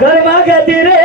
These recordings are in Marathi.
गरमा गती रे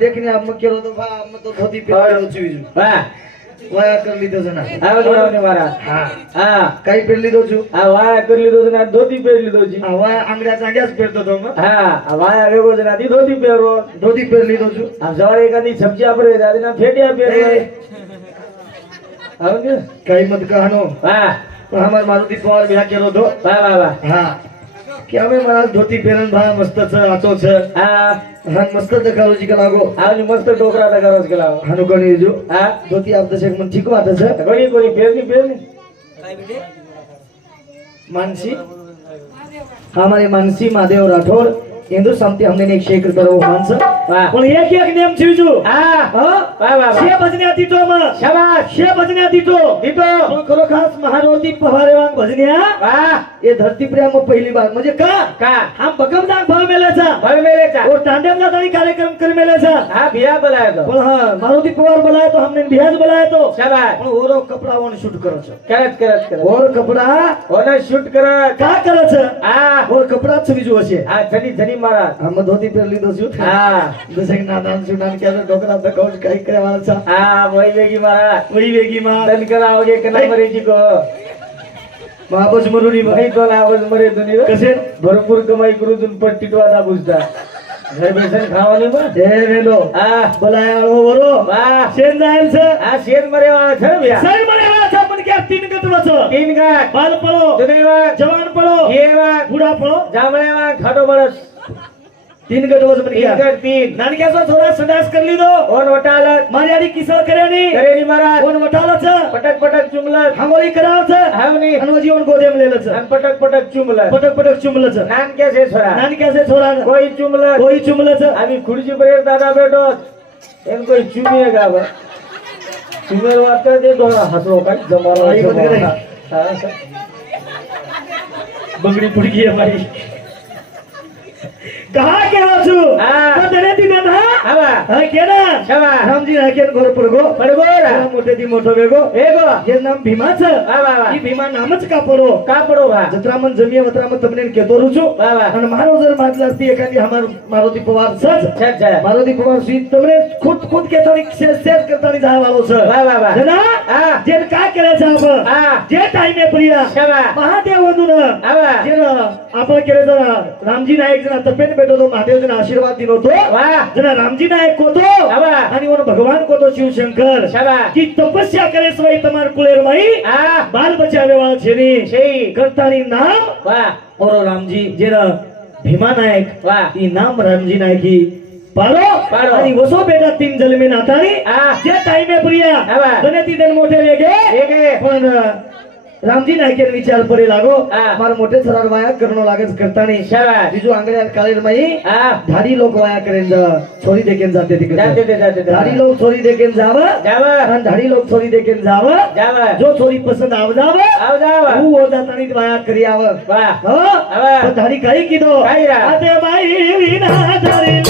देखने आप मुख्य रो तो धोती पहन छु वाया कर लीधो छ ना आवडने वाला हां कई पहन लीधो छु वाया कर लीधो छ ना धोती पहन लीधो छी वाया आंगड़ा चांग्यास पहरतो तो हां वाया वेगो जना दी धोती पहन लीधो छु अब जरे कदी सब्जी आपरे जादी ना फेटिया पहरे आवगे कई मत कहनो हां हमार मारुति पवार बिहा केरो दो वाह हां क्या मैं महाराज धोती पहरन भा मस्त छ आतो छ हां मस्त देखारो जी लागो आनी मस्त डोकरा देखारो जी लागो हनु कोनी जो धोती आप दशक मन ठीक बात छ कोनी फेरनी काय बेटे मानसी हमारे मानसी महादेव राठौर हिंदू संति हमने एक शेख करो मानस पण एक नेम छिजू वाह 6 भजन्या दितो म शाबाश 6 भजन्या दितो खरो खास महारोती पहारेवांग भजन्या वाह ये धरती प्रेम पहिली बार म्हणजे का हम भगमदाग भाव मेलेचा और टांडेमला दानी कार्यक्रम कर मेलेचा हां बिया बोलाय तो पण हां मारुती पवार बोलाय तो हमने बियाज बोलाय तो शाबाश पण ओरो कपड़ा वन शूट करो छ करत और कपड़ा ओने शूट कर का करो छ और कपड़ा छबीजू हसे जनी महाराज हम धोती पहन लीधो छु जैसे नादान सुनान के डोकरा त कौन कई करे वाला छ वही वेगी मां दन कराओगे कना मरे जी को महाबज मरुनी भाई तो आवाज मरे दुनी कसे भरपूर कमाई करू तुम पट्टीटवा दा बुझता घर बेसन खावानी मग ए वेलो बोलाया बरो शेन जायल छ शेन मरे वाला छ भैया शेन मरे वाला छ पण क्या 3 गतवा छ 3 गात बाल पळो जवान पळो येवा बूढ़ा पळो जामळेवा खाटो बरस 3 गटवस पण क्या 3 नानक्याचा थोडा संडास कर लीधो ओन वटाला मार्याडी किसळ करेनी महाराज ओन वटाला छ पटक चुमलत हांगोळी कराव छ हावनी अनवजी ओन गोदेम लेलं छ अन पटक चुमलं छ नानक्याचे छोरा कोई चुमलं छ आम्ही खुर्ची पर दादा बैठो एन कोई चुमिएगा बा चुमेर वाटर दे दोरा हसरो का जमाना आई मत करे बंगड़ी फुटकी है भाई कहा के राजू बदले दिन था हां केना राम जी राकेन घर पडगो मोठे दी मोठो वेगो जे नाम भीमा छ ई भीमा नामच का पडो जत्रामन जमिये वत्रामन तमने केतो रुचो आणि मारो जर मातलाती एखादी हमार मारुती पवार सच मारुती पवार सी तमने खुद के तरी शेअर करतानी जा वालो छ जना जेन का केले छ आपण जे टाइम ए प्रिया महादेव वंदुन जे आपण केले जरा रामजी नायक जना तपेन बेटो तो महादेव जना आशीर्वाद दिनो तो जना रामजी नायक को तो आणि वन भगवान को तो शिव शंकर की तपस्या करे सवई तमार कुळेर माई बाल बचावे वाला छेनी करतानी नाम और रामजी जेना भीमा नायक ई नाम रामजी नायकी पारो आणि वसो बेटा 3 जन्मे नातानी जे टाइम ए प्रिया तने ती दिन मोठे लेगे पण रामजी नायकेर विचार पडे लागो मार मोठे सरार वाया करणो लागेच करतानी बीजू आंगड्यात कालेर माई धाडी लोक वाया करेन छोरी देखेन जाते तिकडे धाडी लोक छोरी देखेन जावा आणि धाडी लोक छोरी देखेन जावा जो छोरी पसंद आव जावा वो हो जातानी वाया करी आव हो धाडी काही कीधो आते माई विना धाडी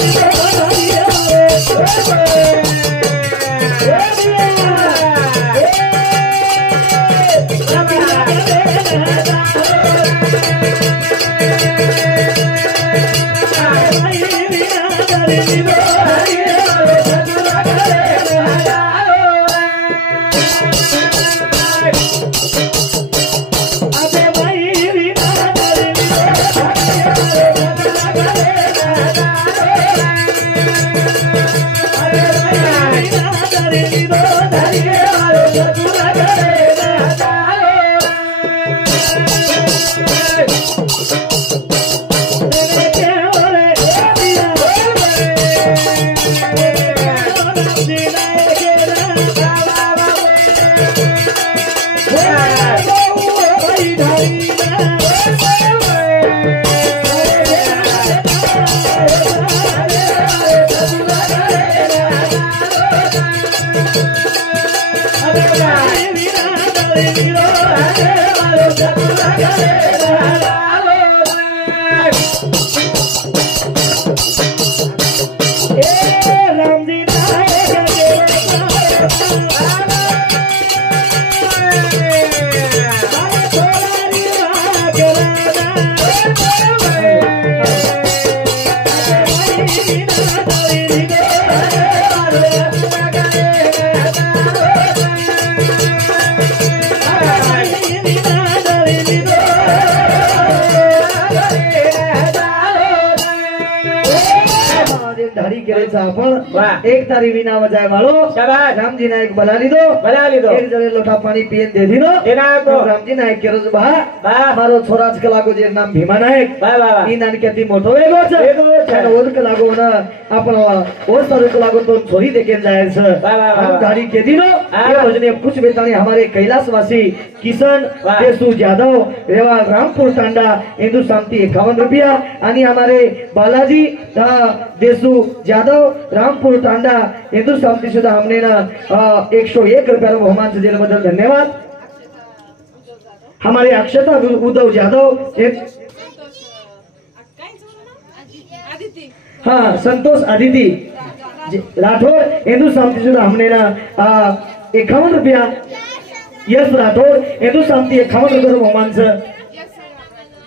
एक तारी विना वजाय वालो रामजी नायक बला लीधो एक जणे लोटा पाणी पियन दे दिलो रामजी नायक केरो बा मारो छोराच कलागो जे नाम भीमा नायक ई नानकेती मोठो वेगो छे आणि ओर कलागो ना आपण ओर सर कलागो तो छोरी देखेन जाय छ हम गाड़ी के दिनो ये भजने कुछ बेतानी हमारे कैलाशवासी किशन देसू यादव रेवा रामपुर टांडा हिंदू शांति 51 रुपया आणि हमारे बालाजी देसू यादव रामपुर टांडा हिंदू शांति सुद्धा हमने ना 101 रुपया बहुमान से दिने बदल धन्यवाद। हमारे अक्षता उद्धव यादव हाँ संतोष आदिति राठौर हिंदू शांति सुद्धा हमने ना 51 रुपया यश राठौर हिंदू शांति 51 रुपया बहुमान से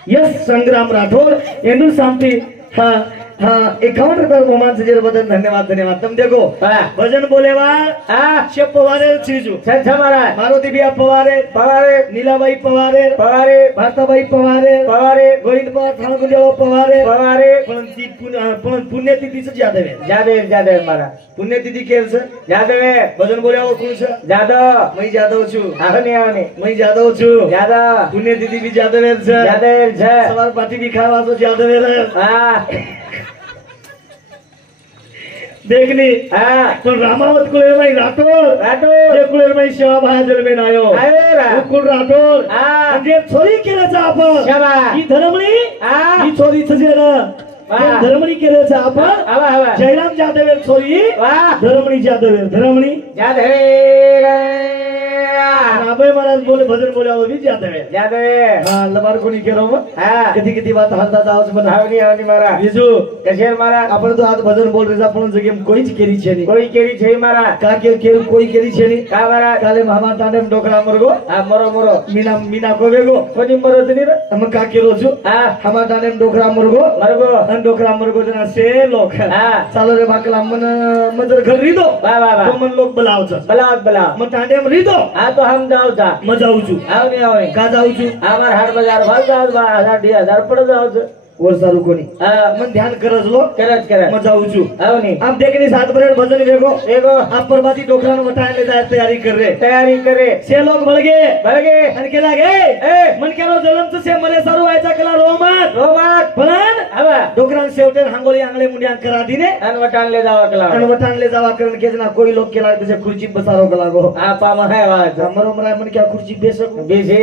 यश संग्राम राठौर हिंदू शांति हाँ 51 रुपया बहुमान से बदल धन्यवाद धन्यवाद। तुम देखो भजन बोलेवा शिव पवारे चीजू मारो दिव्या पवारे नीलाबाई पवारे भारताबाई पवारे गोविंद पवार थाना गुंजाळो पवारे पुण्यतिथीच जादव मारा पुण्यतिथी केरस जादव भजन बोलेवा कोण छ जादव मैं जादव छु आवने मैं जादव छु जादव पुण्यतिथी भी जादव छ सवार पाटी भी खावा तो जादव देखनी पण रामावत कुळेरमाई राठोड जे कुळेरमाई सेवा भाया जन्मेन आयो कुळ राठोड म्हणजे छोरी केल्याचा आपण ही धर्मणी ही छोरी थजेर धर्मणी केल्याचा आपण जयराम जाधव छोरी धर्मणी जाधव राबे महाराज बोले भजन बोले भी जाधव हां लबार कोणी केलो मग किती बात हालता जावच पण आवनी महाराज बिजू कशेर महाराज आपण तो आज भजन बोल रे आपण जगेम कोईच केरी छे नी कोई केरी छे महाराज का के कोई केरी छे नी का महाराज काले मामा तांडेम डोकरा मरगो मरो मीना कोवेगो कोणी मरत नी रे हम का केलो छु हमा तांडेम डोकरा मरगो अन डोकरा मरगो जना से लोक चालो रे बाकला मन मजर घर रीदो तो मन लोक बलाव मन तांडेम रीदो तो हम जाऊ जा मग जाऊ छु आवनी का जाऊ छु आमार हाट बाजार भर जाऊ 1000 पड़ जाऊ और सारू कोनी मन ध्यान करज लो करज मग जाऊ छु आवनी अब देखनी 7 मिनट भजन वेगो आप परबाती डोकरा वटाय ले जाय तयारी करे से लोग भलगे आणि केला गे मन केलो जलम से मरे सारू व्हायचा केला रोमात पण डोकरान शेवटे हांगोली आंगले मुंडियान करा दिने अनवटानले जावा करण के जना कोई लोग केला तसे खुर्ची बसारो गलागो आपा महाय वाज हमरो मरा मन क्या खुर्ची बेसको बेसे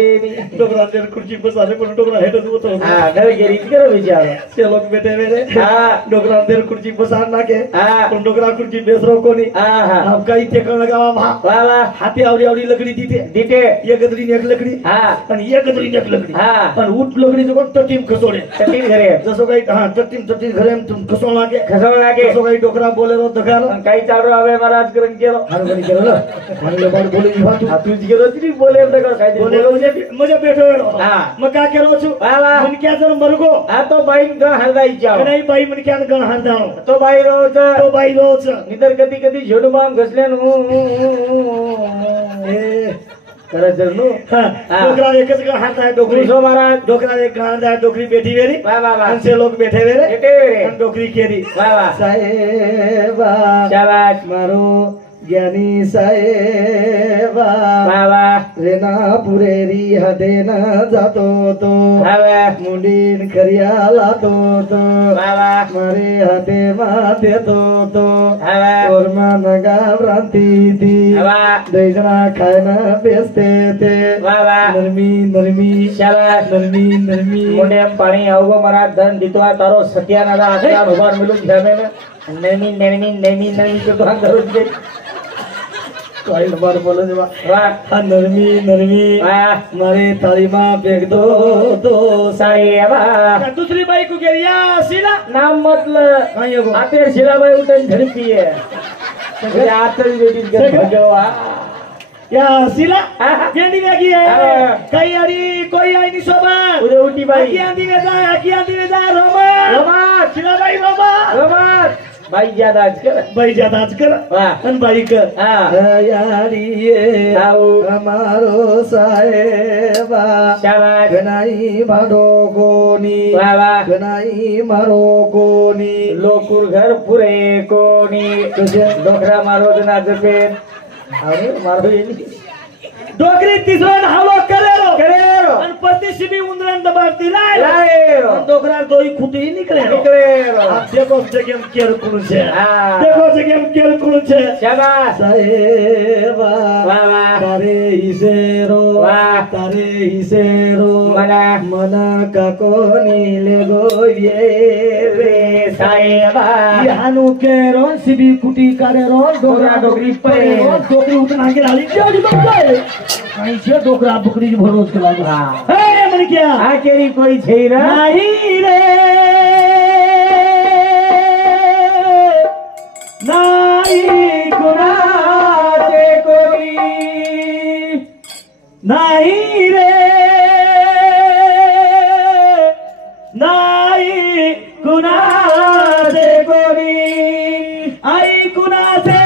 डोकरान दे खुर्ची बसारे पण डोकरा हेड होतो हां डर गेरी करो विचार से लोग बैठे मेरे हां डोकरान दे खुर्ची बसार ना के हां पण डोकरा खुर्ची बेसरो कोनी हां अब काही ते कण लगावा वाह वाह हाथी आवडी आवडी लकडी दीते एक गदरी ने एक लकडी हां पण एक गदरी ने एक लकडी हां पण उठ लकडी जो तटीम खसोडे तटीम घरे जसो काही हां तटीम घरे तुम खसोड लागे जसो काही डोकरा बोलेरो दगारो काही चालरो हवे महाराज करन केरो हरगणी केरो ना मानले बार बोली विवा तू तू केरो ती बोले दगारो काही बोले मुझे बैठो हां म का केरो छु मन क्या जर मरगो आ तो बाई गण हरदाई जाओ नाही बाई मन क्या गण हरदाओ तो बाई रोच नितर कधी झोडू बाम घसले ए करत जरनो डोकरा एकच गण हाता है डोकरी सो महाराज डोकरा एक गण है डोकरी बैठी वेरी वाह वाह वाह से लोग बैठे वेरे डोकरी केरी वाह वाह साहेबा शाबाश मारो ज्ञानी साहेबा वाह वाह रेना पुरेरी हदेना जातो तो वाह मुंडीन खरियाला तो वाह वाह मारे हाते माते तो और नगा भ्रांती थी वाह दैजना खाना बेचते थे वाह वाह नरमी शाबाश नरमी मुंडे पाणी आवगो मरा धन दितवा तारो सत्यानादा आखला भगवान मिलून घ्यावे नरमी तो हम दररोज के कोई बार बोलो जवा वाह नरमी वाह मारे थाली मा फेंक दो साहेबा दूसरी बाई को गेरिया शिला नाम मतलब आयो आते शिला बाई उठन झड़पी है आतरी बेटी के भगवा या शिला गेंडी वेगी है कई अरी कोई आई नहीं सोबत उधर उठी बाई की आंधी में जा रोमा शिला बाई रोमा भाई ज्यादा आज कर वाह अन भाई कर यारी ये आओ हमारो साहेबा शाबाश गनाई भाडो कोनी वाह वाह गनाई मारो कोनी लोकुर घर पुरे कोनी तुझे डोकरा मारो जना जपेन अरे मारो ये डोकरी तिसरन हालो करेरो अन पतिशी भी उंदरन दबाती लाए डोकरा दोई खुटी निकले आप देखो जगम केर कुनु छे देखो जगम केर कुनु छे शाबाश साहेबा वाह वाह तारे हिसेरो मना का कोनी ले गो ये रे साहेबा यानु केरो सिबी कुटी करेरो डोकरा डोकरी पे डोकरी उठना के डाली जो कहीं से डोकरा बकरी भरोस के लागू है मन क्या केरी कोई छेरा नहीं रे नहीं गुना से कोई नहीं रे नहीं गुना से कोई आई गुना से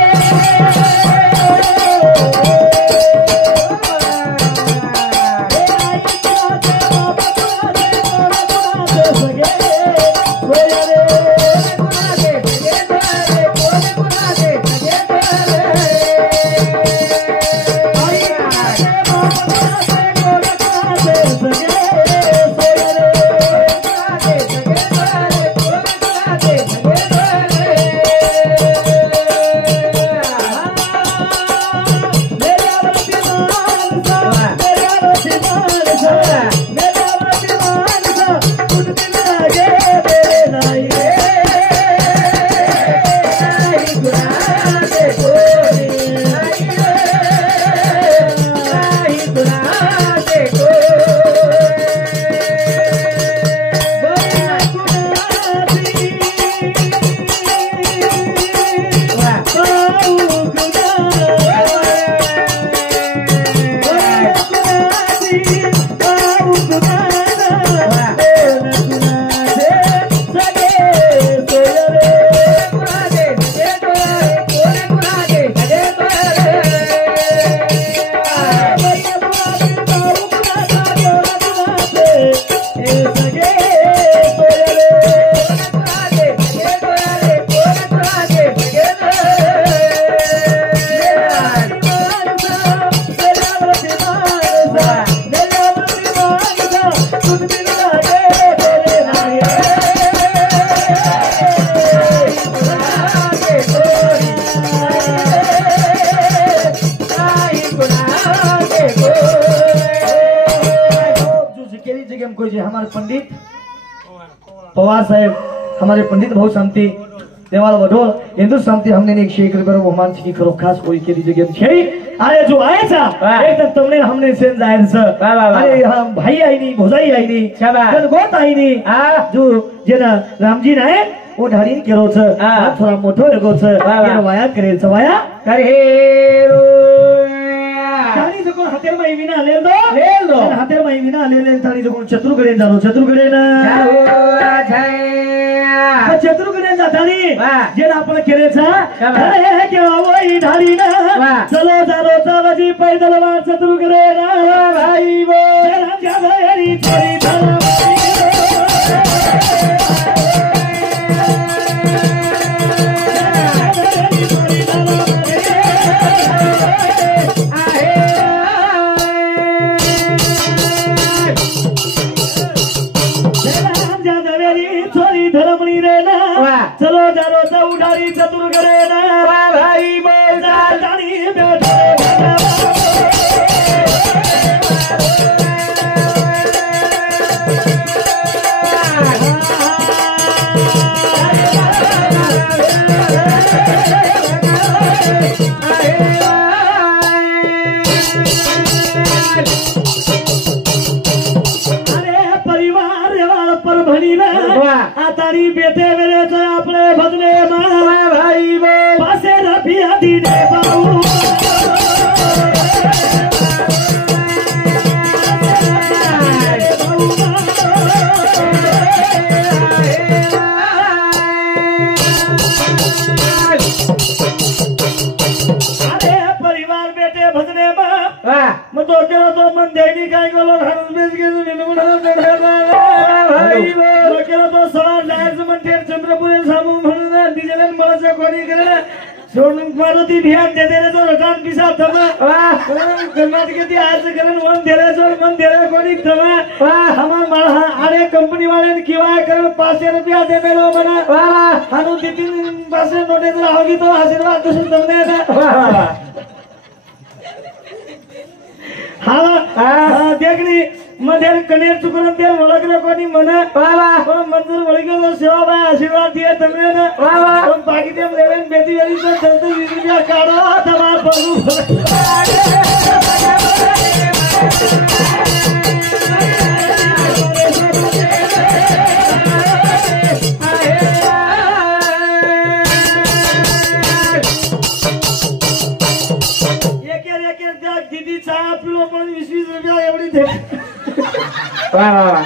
पवार साहेब हमारे पंडित भाऊ शांति देवाल वडोल हिंदू शांति हमने एक शेख रुपये बहुमान की खरो खास कोई के लिए जगह अरे जो आए था एकदम तुमने हमने सेन जाहिर सर अरे हम भाई आई नहीं भौजाई आई नहीं जन गोत आई नहीं जो जेना रामजी ने वो ढारी केरो छ थोड़ा मोटो एगो छ ये वाया करे छ वाया करे तानी जो कोण हातेर माई विना ले दो हातेर माई विना ले तानी जो कोण चतुर्गडे जानो चतुर्गडे ना चतुर्गडे जातानी जेना आपण केले छ अरे केवा वही ढारी ना चलो जारो चावजी पैदल वा चतुर्गडे ना भाई बो जागरी छोरी धरम धर्मणी रे ना चलो जारो सा उडारी चतुर्गडे ना भाई बोल जानी बैठे तारी बेटे मेरे तो अपने भजने मां भाई वो पासे रफिया दीने बाऊ अरे परिवार बेटे भजने मां मैं तो करो तो मन देनी काय गोलो हरस बेच के भाई वो केलो तो सवार लाज मंटेर चंद्रपुरे सामू म्हणून डिजलन मळाचा कोणी करे सोडून मारुती ध्यान देते रे तो रटान पिसा थमा गणपति के ती आज करन वन देरे जोर मन देरे कोणी थमा हमार माळा आडे कंपनी वाले ने किवा करन 500 रुपया दे मेलो मना हानु तीन पासे नोटे होगी तो आशीर्वाद कसं तुमने हाँ देखनी मधेर कनेर चुकरन तेल वळगले कोणी मना वाह मंजूर वळगे तो सेवा बा आशीर्वाद दिए तुमने ना वाह तुम बाकी तेम लेवन बेटी वाली तो चलते 20 रुपया काढो तमार पगू दीदी चहा पिलो पण 20 रुपया एवढी दे वाह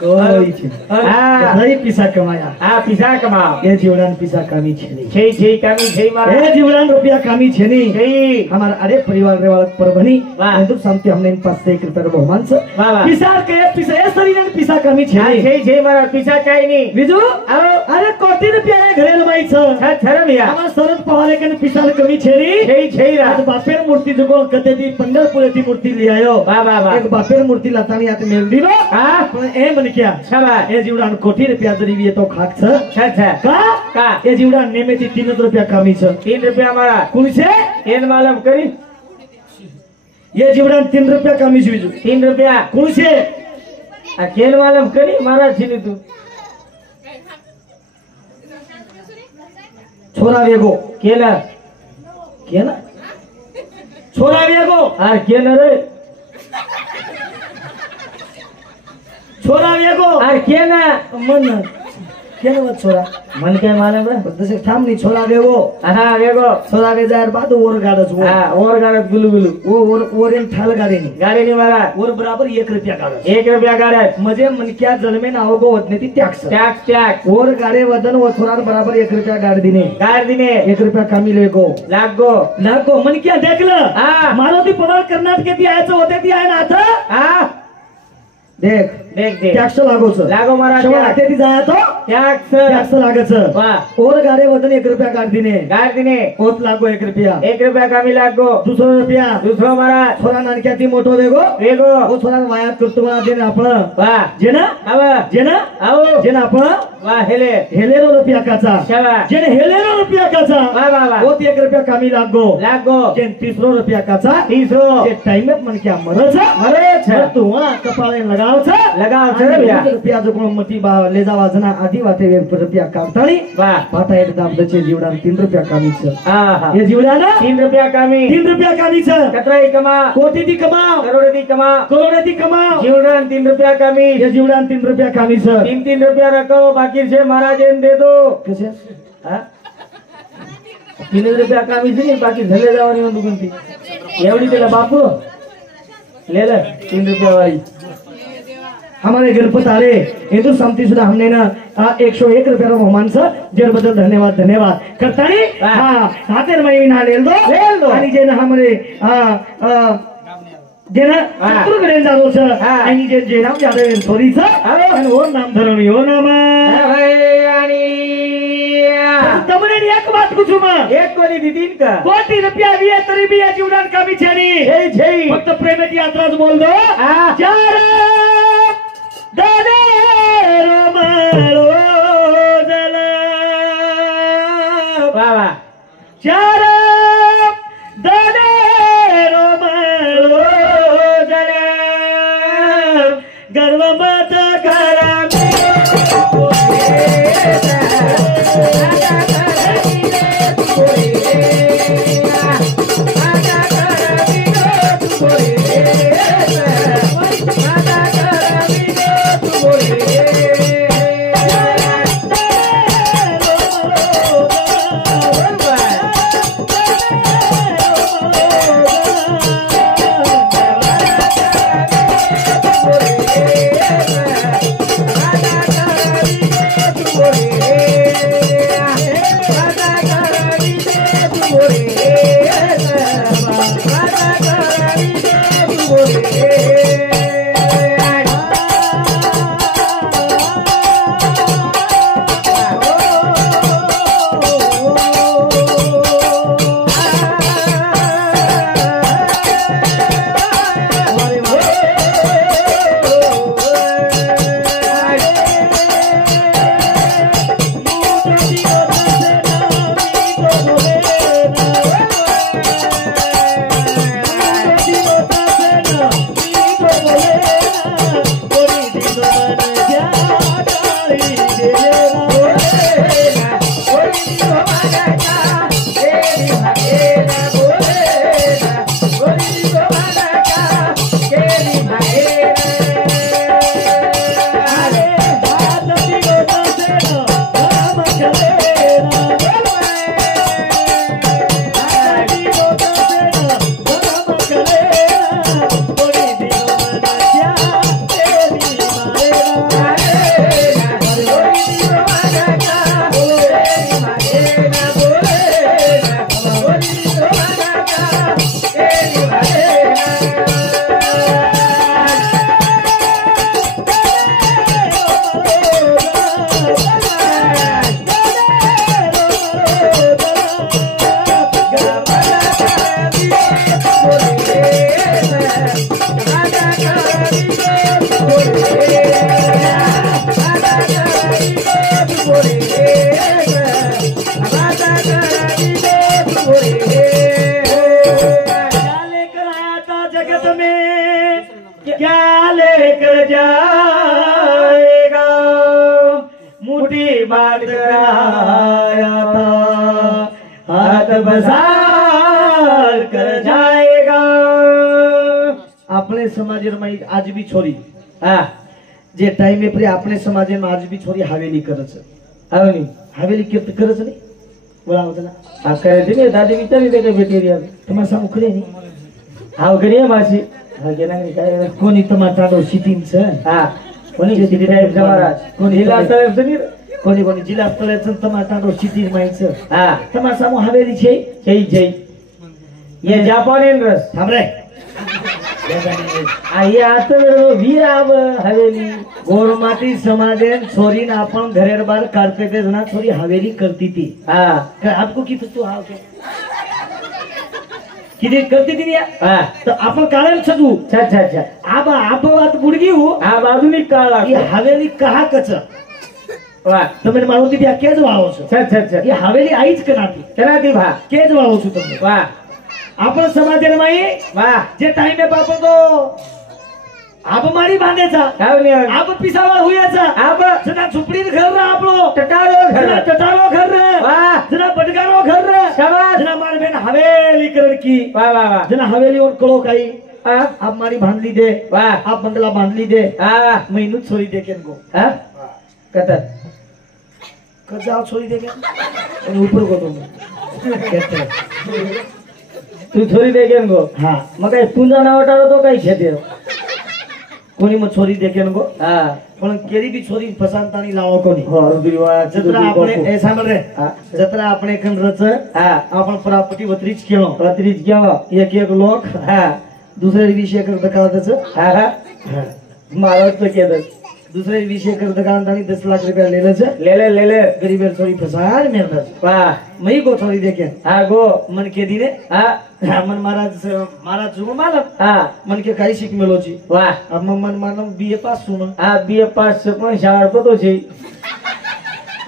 कोई छे नहीं पिसा कमाया पिसा कमाओ ये जीवन पिसा कमी छे नहीं छे कमी छे मारा ये जीवन रुपया कमी छे नहीं हमारा अरे परिवार रे वाला परभनी हिंदू शांति हमने इन पास 1 रुपया रो बहुमान से पिसा के पिसा ये शरीर ने पिसा कमी छे नहीं छे मारा पिसा चाहिए नहीं बिजू अरे कोटी रुपया घरे लमाई छ छरे भैया हमारा शरद पवार के पिसा कमी छे नहीं छे रात बापेर मूर्ति जो कते दी पंढरपुर ती मूर्ति ले आयो वाह एक बापेर मूर्ति लातानी आते मेल दीनो हां ए मन क्या छबा ए जीवडान कोटी रुपया जरीवी तो खाक छ का ए जीवडान नेमेती 3 रुपया कमी छ 3 रुपया हमारा कुण से एन मालूम करी ये जीवडान 3 रुपया कमी छ 3 रुपया कुण से आ केल मालूम करी मारा छिनी तू छोरा वेगो केला केना छोरा वेगो आ केना रे छोरा वेगो अरे केना मन केना मत छोरा मन के मालूम है जैसे थाम नहीं छोरा वेगो हां वेगो छोरा के जार बाद और गाडस वो हां और गाडस गुलु गुलु वो और इन ठाल गाड़ी नहीं मारा और बराबर 1 रुपया गाडस 1 रुपया गाडस मजे मन क्या जन्मे ना होगो वदने ती टैक्स और गाडे वदन वो छोरा बराबर 1 रुपया गाड दिने 1 रुपया कमी लेगो लागो मन क्या देख ल हां मारो ती पवार कर्नाटक के ती आयचं होते ती आहे ना आता हां देख टॅक्स लागो मारा ती जाया तो टॅक्स लागच और गाडे वजन 1 रुपया गाड दिने ओत लागो 1 रुपया कमी लागो 200 रुपया मारा छोरा नानक्या ती मोठो वेगो ओ छोरा वाया करतो मला देने आपण वाह जेना आपण वाह हेले रुपया काचा जेने हेले रुपया काचा वाह ओत 1 रुपया कमी लागो जेन 30 रुपया काचा 30 जे टाइम मन क्या मरच तू कपाळे लगाव छ लगाव છે ભ્યા રૂપિયા જો કોણ મતી બા લે જાવા જના આધી વાતે રૂપિયા કાઢતાણી વાહ પાટા એક દામ દચે જીવડા 3 રૂપિયા કામી છે હા હા એ જીવડાના 3 રૂપિયા કામી 3 રૂપિયા કામી છે કતરાઈ કમા કોટીથી કમાઓ કરોડેથી કમાઓ જીવડા 3 રૂપિયા કામી એ જીવડા 3 રૂપિયા કામી છે 3 રૂપિયા રકો બાકી છે મહારાજ એમ દે દો કશે હા 3 રૂપિયા કામી છે બાકી ધલે જવાની દુકાનથી एवढी दिला बापू ले ले 3 रुपया वाली हमारे गणपत आले हिंदू समती सुद्धा हमने ना 101 रुपया बहुमान से जर बदल धन्यवाद करतानी हां हातेर मई ना लेल दो आणि जे ना हमरे जे ना चतुर्गडे जातो छ आणि जे नाम जादे थोडी छ आणि ओ नाम धरणी ओ नाम आणि તમને એક વાત પૂછું માં એક કોની દીદીન का કોટી રૂપિયા વિયે તરી બી આ જીવડાન કામી છે ની જય ફક્ત પ્રેમથી યાત્રા જ બોલ દો ચાર દાદે રોમાળો જલા વાહ વાહ ચાર દાદે રોમાળો જલા ગર્વ મત કરામે क्या लेकर जाएगा मुट्ठी बांध कर आया था हाथ बसार कर जाएगा अपने समाज में आज भी छोरी हाँ जे टाइम पे अपने समाज में आज भी छोरी हवेली करे छे हवेली हवेली कीर्त करे छे बोला होता ना आ करे छे ने दादी विचारी दे के बेटी रे तुम्हारे सामने खरे नहीं हाव गरे मासी हा गेनांगरी काय कोणी टमाटाडो सिटीन छे हा कोणी सिटी टाइप जमाराज कोणी जिल्हा साहेब छे कोणी कोणी जिल्हा तळेचं टमाटाडो सिटी माई छे हा तुम्हारे सामने हवेली छे जय जय ये जापान रस हमरे ये आता वीर आव हवेली गोरमाटी समाजेन छोरी ना अपन घरेर बार कारपेटे जना छोरी हवेली करती थी हाँ आपको की तो हाव के किती करती थी हाँ तो अपन काळेल छजू अच्छा अच्छा अच्छा आबा बात बुडगी हो आ बाजूनी काळा ये हवेली कहा कच वाह तुम्हें मालूम थी केज वाळो छो अच्छा अच्छा ये हवेली आईच कनाती भा केज वाळो छो तुमने वाह आपण समाज माई वाह जे टाइम में बापो तो આપ મારી બાંધેછા આવની આપ પિસાવા હુયાછા આપ જના ઝૂંપડી ઘર રે આપણો ટટારો ઘર ટટારો ઘર રે વાહ જના બટકારો ઘર રે શાબાશ જના માર બેન હવેલી કરણ की વાહ વાહ વાહ જના હવેલી ઓર કળો કાઈ હા આપ મારી બાંધ લી દે વાહ આપ બંગલા બાંધ ली दे હા મહિનું છોડી દે કેન को હા કતર कजा छोड़ी दे के અને ઉપર को तो कहते तू छोरी दे केन गो हां मगे पुंजा ना वटारो तो कई खेते कोनी में छोरी दे केन को हां पण केरी भी छोरी फसानतानी लावो कोनी हरदुवा जत्रा આપણે એ સાંભળ રે હા जत्रा આપણે કન રચ હા आपण प्रापर्टी वत्रीच केलो पत्रीच क्या एक एक लोक हां दुसरे विषय कर दकावतच हां हां मारो तो के दे दुसरे विषय कर दकावतानी 10 लाख रुपया लेले छे ले ले गरीब छोरी फसार मेरला वाह मई को छोरी दे के हां गो मन के दिने हां मन महाराज जुगो मालम हां मन के काही शिक मेलो छी वाह अब मन मानम बीए पास सुन हां बीए पास से पण शाळा पतो छे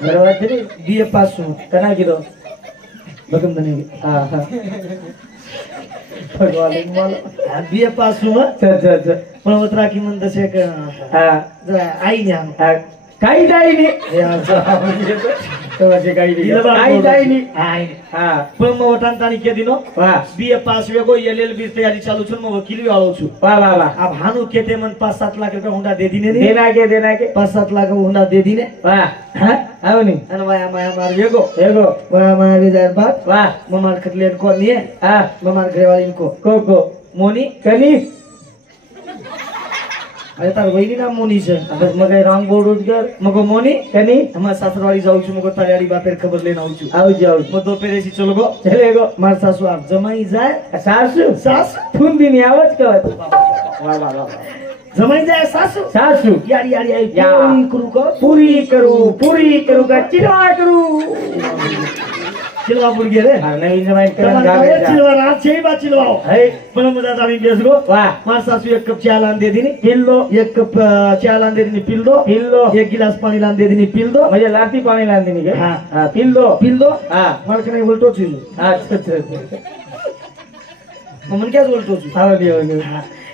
बरोबर छे बीए पास सुन कना कीधो भगम दने हां हां भगवान माल बीए पास सुन अच्छा पण उतरा की मन दसे के हां आई ने हम काही जाई नी यार तो असे काही जाई नी आई हां पण म वटान तानी के दिनो वाह बीए पास वेगो एलएलबी तैयारी चालू छ म वकील आलो छु वाह वाह वाह अब हानु केते मन 5-7 लाख रुपया हुंडा दे दीने नी देना के 5-7 लाख हुंडा दे दीने वाह हां आवनी अन वाया माया मार वेगो एगो वाया माया विजय बात वाह ममार खतलेन को निये हां ममार घरवाली को मोनी कनी अरे तार वहिनी नाम मोनी छे अब मगे रंग बोर्ड उजगर मगो मोनी कनी हम सासरवाड़ी जाऊ छु मगो तायाड़ी बापेर खबर लेन आऊ छु आउ जाओ म दो पेरेसी चलो गो चलेगो मार सासू आप जमाई जाए सासू फून दिनी आवच कहत वाह वाह वाह जमाई जाए सासू यारी आई पूरी करू का चिलवा करू चिलवा बुड़ गे रे नवीन जमाई करन गावे चिलवा रात छे बा चिलवाओ है पण मजा ताणी बेस गो वाह मार सासू एक कप चाय लान दे दीनी पील दो एक कप चाय लान दे दीनी पील दो एक गिलास पानी लान दे दीनी पील दो म्हणजे लाती पाणी लान दीनी के हां हां पील दो हां मार के नहीं उल्टो छु अच्छा मन क्या उल्टो छु हां लियो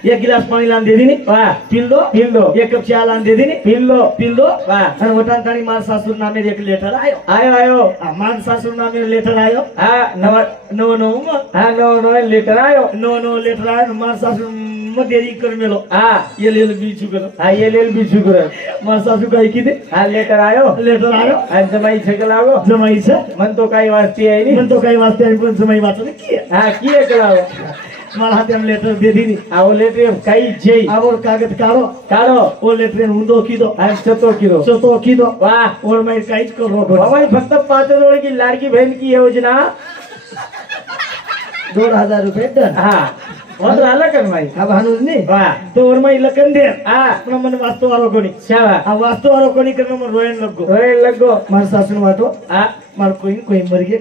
एक गिलास पानी लान दे दीनी वाह पील दो एक कप चाय लान दे दीनी पील दो वाह અને વટાણ તાણી માર સાસુર નામે એક લેટર આયો આ માર સાસુર નામે લેટર આયો હા નો હા નો લેટર આયો નો લેટર આયો માર સાસુર મદેરી કર મેલો હા ये लेल बीचू करो હા ये लेल बीचू करो मार सासू काई कीधे હા लेटर आयो आज जमाई छे कलागो जमाई छे मन तो काई वास्ती आई नी मन तो काई वास्ते आई पण जमाई वातो ने की हां किए कलागो मार हाथे हम लेटर दे दीनी आओ लेटर काई जेई आवोर कागज काढो ओ लेटर हुंदो कीदो आज चतो कीदो वाह और मैं काईच करो हमारी फक्त 5 जोड़ की लाड़की बहन की योजना 2000 रुपए डन हां और आला कर भाई अब हानुज ने वाह तो और मैं लखन दे हां पण मन वास्तव वारो कोनी शाबा आ वास्तव वारो कोनी करन मन रोयन लगो मार सासू वातो हां मार कोई मर गए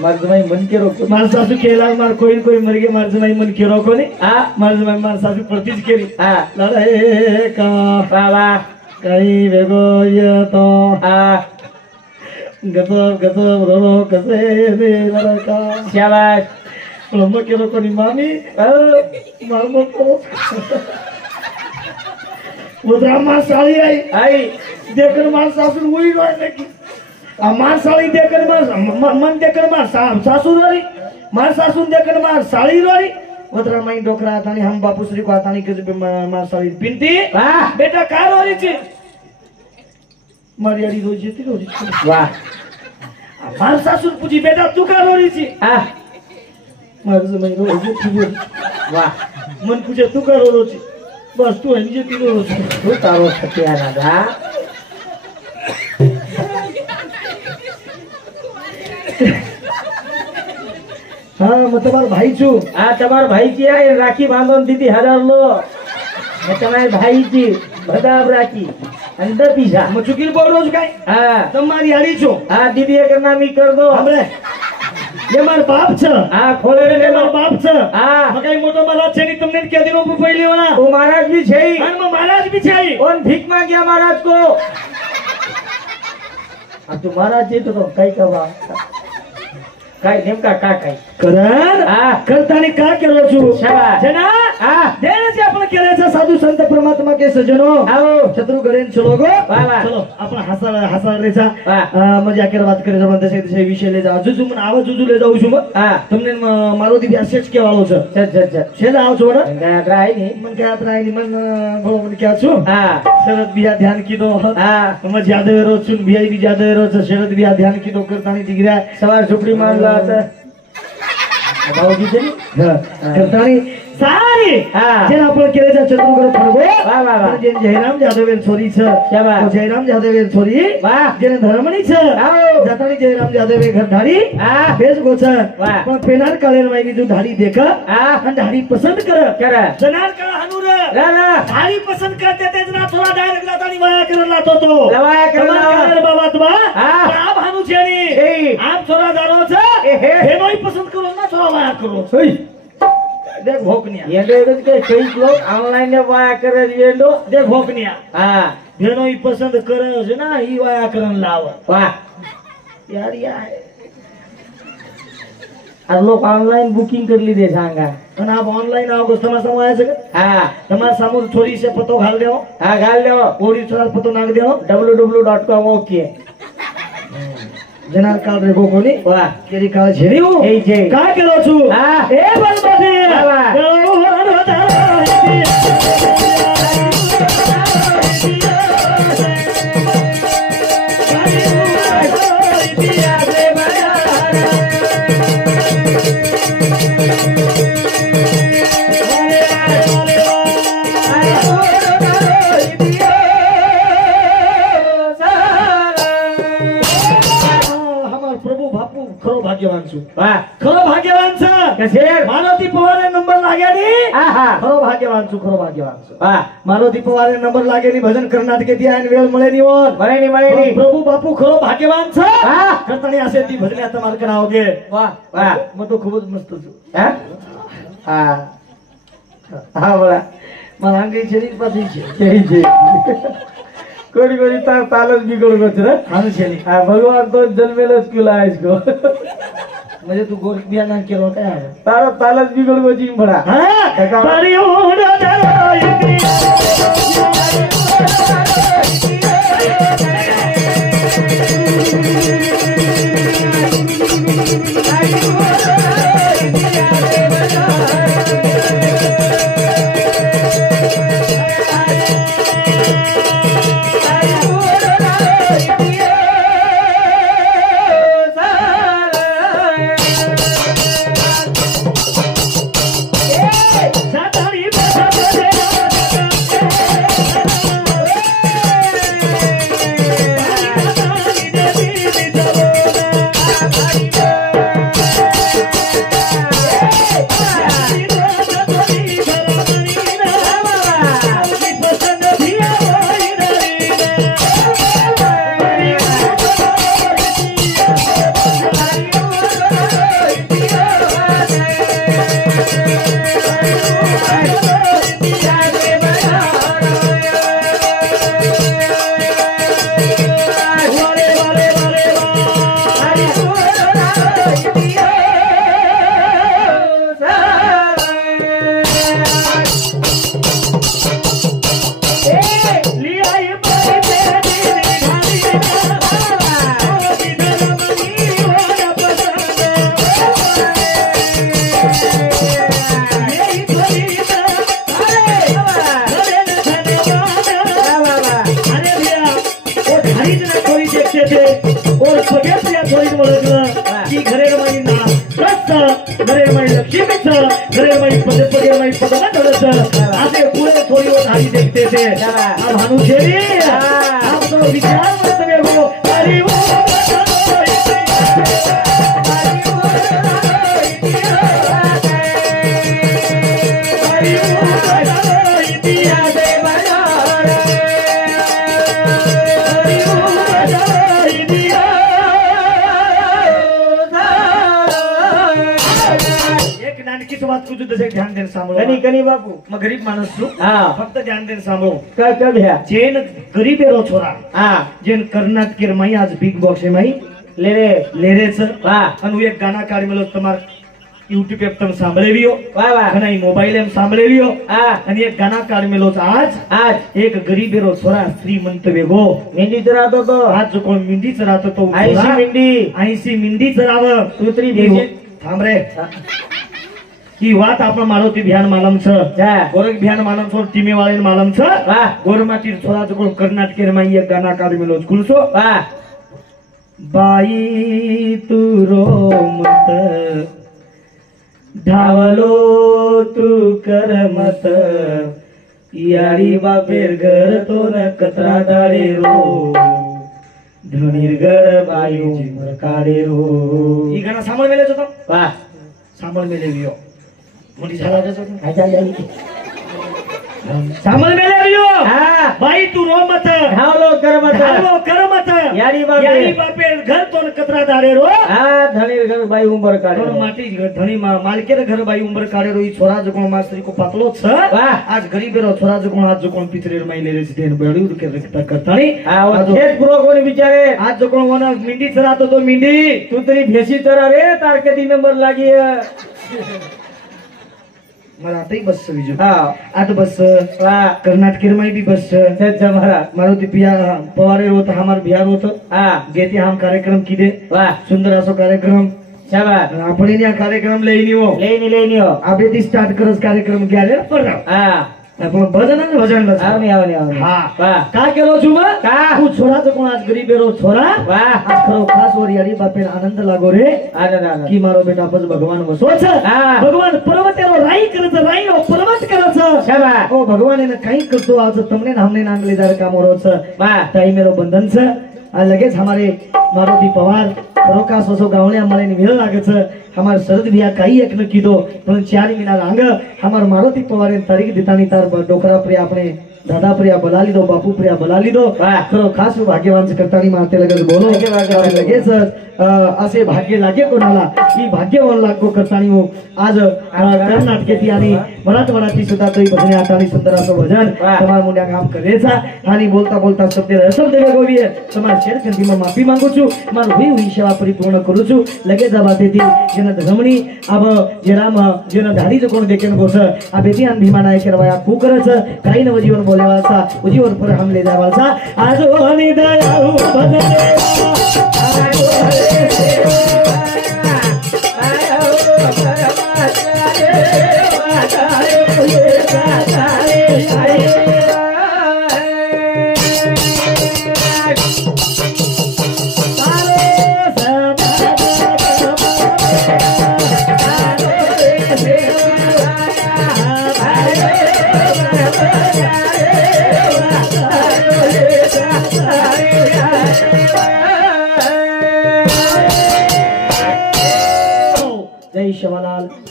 मार जमाई मन के रोको मार सासू केला मार कोई मर गए मार जमाई मन के रोको ने हां मार जमाई मार सासू प्रतिज केरी हां लड़े का बाबा कई वेगो ये तो हां गतो रो कसे दे लड़का शाबाश लम्बा के रोको नी मामी मार मको वो ड्रामा साली आई देखकर मार सासू वही रोए लगी मार साली देखकर मार मन देखकर मार सासू रोई मार सासू देखकर मार साली रोई वतरा माई डोकरा तानी हम बापू श्री को तानी के मार साली पिंटी वाह बेटा का रोई छी मारी रोई जेती वाह मार सासू पूछी बेटा तू का रोई छी हां मार जमाई रोई जेती वाह मन पूछे तू का रोई छी बस तू है जेती रोई तू तारो सत्या दादा हाँ मैं तुम्हारा भाई छू आ तुम्हार भाई की है राखी बांधन दीदी 1000 लो मैं तुम्हारे भाई की बदाब राखी अंदर पीछा मैं चुकी बोल रोज काय हां तुम्हारी हारी छो हां दीदी एक नाम ही कर दो हमरे ये मार बाप छ हां खोले ये मार बाप छ हां मकाई मोटो महाराज छे नी तुमने के दिनों पे पहली वाला वो महाराज भी छे और मैं महाराज भी छे कौन भीख मांगिया महाराज को अब तू महाराज जी तो कई कवा काय नेमका का काय करण हां करतानी का करो छु शाबाश जना देण्याचे आपण केल्याचं साधू संत परमात्मा के सजनो शत्रु करेन चलो गो चलो आपण हसा रेचा मजा कर बात करे जब दशे दशे विषय ले जा जुजु मन आवाज जुजु ले जाऊ છું તમને મારો દી મેસેજ કેવાળો છે છે આવ છો ને ટ્રાય ની મન કે ટ્રાય ની મન બોલો મન કે છું શરદ બિયા ધ્યાન કીધો મજ યાદ વેરો છું બિયા બી યાદ વેરો છે શરદ બિયા ધ્યાન કીધો કરતાની દીકરા સવાર ઝૂપડી માંગલા હતા બાવજી છે કરતાની સારી જેને આપણે કેલે છે ચતુર્ગર ફરગો જેને જયરામ જાદવેર છોરી છે તો જયરામ જાદવેર છોરી જેને ધર્મની છે જતાની જયરામ જાદવે ઘર ધારી બેસ ગો છે પણ પેનાર કલેર માં બીજું ધારી દેખ અને ધારી પસંદ કરે જનાર કળ હનુર ધારી પસંદ કરતે તે જ ના થોડા ડાયરેક્ટ લાતાની વાયા કર લાતો તો વાયા કર બાબતમાં આપ હનુ છે ની આપ થોડા દારો છે એનોય પસંદ કરો ના થોડા વાયા કરો देख भोकनिया ये देख के कई लोग ऑनलाइन ने वाया करे येंडो देख भोकनिया हां बेनो ही पसंद करे છે ना ई वाया करन लाव वाह यार यार आ लोग ऑनलाइन बुकिंग कर ली दे सांगा અને આપ ઓનલાઈન આવો તમારા સામે આવે છે હા તમારા સામે થોડી સે પતો ઘાલ દેવો હા ઘાલ દેવો ઓરી થોડા પતો નાખ દેવો www.com ઓકે જનાર કાળ રેગો કોની વાહ કેરી કાળ છેરી હું એ છે કા કેલો છું હા એ બલબતી भाग्यवान છું વાહ ખરો ભાગ્યવાન છે કે શેર મારોથી પવારે નંબર લાગ્યાની આહા ખરો ભાગ્યવાન છું વાહ મારોથી પવારે નંબર લાગેની ભજન કર્ણાટકે થી આઈને વેળ મળે ની ઓર મળે ની પ્રભુ બાપુ ખરો ભાગ્યવાન છે હા કરતણી આસેથી ભજન તમાર કરાવગે વાહ વાહ હું તો ખૂબ જ મસ્ત છું હે હા હા બોલા મારા અંગી શરીર પાછી છે છે कोड़ी कोड़ी तालस बिगड़ गो छ हां छेली हां भगवान तो जन्मेलो स्कूल आइस को मुझे तू गोर बिया ना केरो का तारो तालस बिगड़ गो जी बड़ा हां तारी उड़ दरोई देखते थे अब हनुशेरी आप तो विचार मत देखो हरि वो बात कुछ दसे ध्यान देन सांभळो कनी कनी बापू मैं गरीब माणूस છું हां फक्त ध्यान देन सांभळो का कब है जेन गरीब एरो छोरा हां जेन कर्नाटक में आज बिग बॉक्स में ले रे छ हां अनु एक गाना काढी मलो तमार યુટ્યુબ એપ તમે સાંભળેલીઓ ઘણા મોબાઈલ એમ સાંભળેલીઓ અને એક ગાના કાઢ મેલો છે આજ એક ગરીબેરો છોરા શ્રીમંત વેગો મીંડી ચરાતો તો આજ જો કોઈ મીંડી ચરાતો તો 80 મીંડી ચરાવ તૂતરી બેસી સાંભળે ઈ વાત આપણા મારુતિ ભ્યાન માલમ છે ગોરખ ભ્યાન માલમ છો ટીમે વાળીને માલમ છે ગોરમાટી છોરા જો કોઈ કર્ણાટકે માં એક ગાના કાઢ મેલો છે ખુલશો बाई तू रो मत ढावलो तू कर मत यारी बापेर घर तो न कतरा दाडे रो धनीर घर बायू काढे रो ई गाणं सांभाळ मेले होतो वाह सांभाळ मेले वियो मोठी झाला होता सांभाळ मेले वियो बाई तू रो मत ढावलो कर मत यारी बापे घर तो कतरा दाडे रो धनीर घर बाई उंबर काढे रो माटी धनी मालकेर घर बाई उंबर काढे रो ई छोरा जो कोण मास्त्री को पातलो छ आज गरीब रो छोरा जो कोण आज जो कोण पितरेर माइले रे देन बळी उडके रखता करतानी आज खेत पुरो कोणी बिचारे आज जो कोण वना मिंडी चरातो तो मिंडी तू तरी भेसी चरा रे तार कधी नंबर लागी मला आताही बस विजू आठ बस कर्नाटकेर में भी बस मारुति पवारे होत हमार बिहार होत गेती हम कार्यक्रम किदे सुंदर असो कार्यक्रम आपण या कार्यक्रम लेनी हो आबेती स्टार्ट करस कार्यक्रम क्यारे पर आपण भजन आवनी हां का केलो छु बा तू छोरा जो कोण आज गरीबेरो छोरा आज खरो खास वर यारी बापेर आनंद लागो रे की मारो बेटा बस भगवान वसो छ भगवान पर्वतेरो राई करत राई ओ पर्वत करत छबा ओ भगवान ने काही करतो आज तुमने हमने नाम लेदार काम हो छ ताई मेरो बंधन छ आ लगेच हमारे मारुति पवार खरोका सोसो गावण्या मळेनी वेळ लागत छ हमार शरद भैया काही एक न कीधो पण 4 महीना रांग हमार मारुति पवारे तारीख दितानी तार डोकरा प्रिय आपणे दादा प्रिया बोला लीधो बापू प्रिया बोला लीधो खरो खास भाग्यवान करतानी माते लगेच बोलो लगेच असे भाग्य लागे कोणाला ही भाग्यवान लागो करतानी हो आज कर्नाटकेती आणि मराठवाड्याती सुद्धा तरी भजने आतानी सुंदर असं भजन તમાર મુંડા કામ કરે છે आणि बोलता बोलता शब्द वेगोवी તમાર શેર કંદીમાં માફી માંગુ છું મારું हुई सेवा परिपूर्ण करू છું लगेच बातेती જેના ધમણી अब जे राम जेना धाडी जो कोण देकेन गोस आ बेती अन भीमा नायक रवाया कू करच काही नव जीवन बोलेवासा उजीवन पर हम ले जावासा आज ओनी दयाळू भजने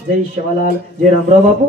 जय शिवलाल जय रामराव बापू।